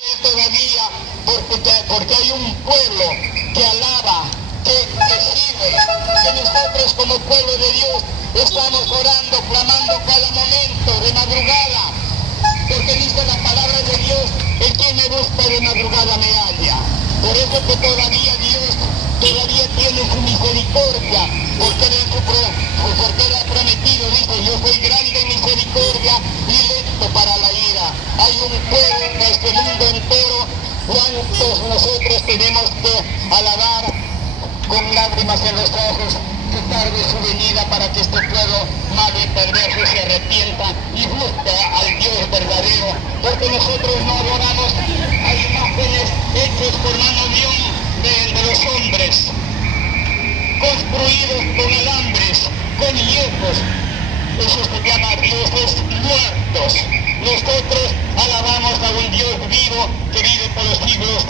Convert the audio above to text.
Todavía, porque hay un pueblo que alaba, que sirve, que nosotros como pueblo de Dios estamos orando, clamando cada momento de madrugada, porque dice la palabra de Dios, el que me busca de madrugada me halla. Por eso que todavía Dios tiene su misericordia, porque Él ha prometido, dice, yo soy grande en misericordia y lento para la ira. Hay un pueblo en este mundo entero, cuantos nosotros tenemos que alabar con lágrimas en los ojos, que tarde su venida para que este pueblo malo y perverso se arrepienta y busque al Dios verdadero, porque nosotros no adoramos a imágenes hechas por mano de los hombres, construidos con alambres, con hierros. Eso se llama dioses muertos. Nosotros alabamos a un Dios vivo que vive por los siglos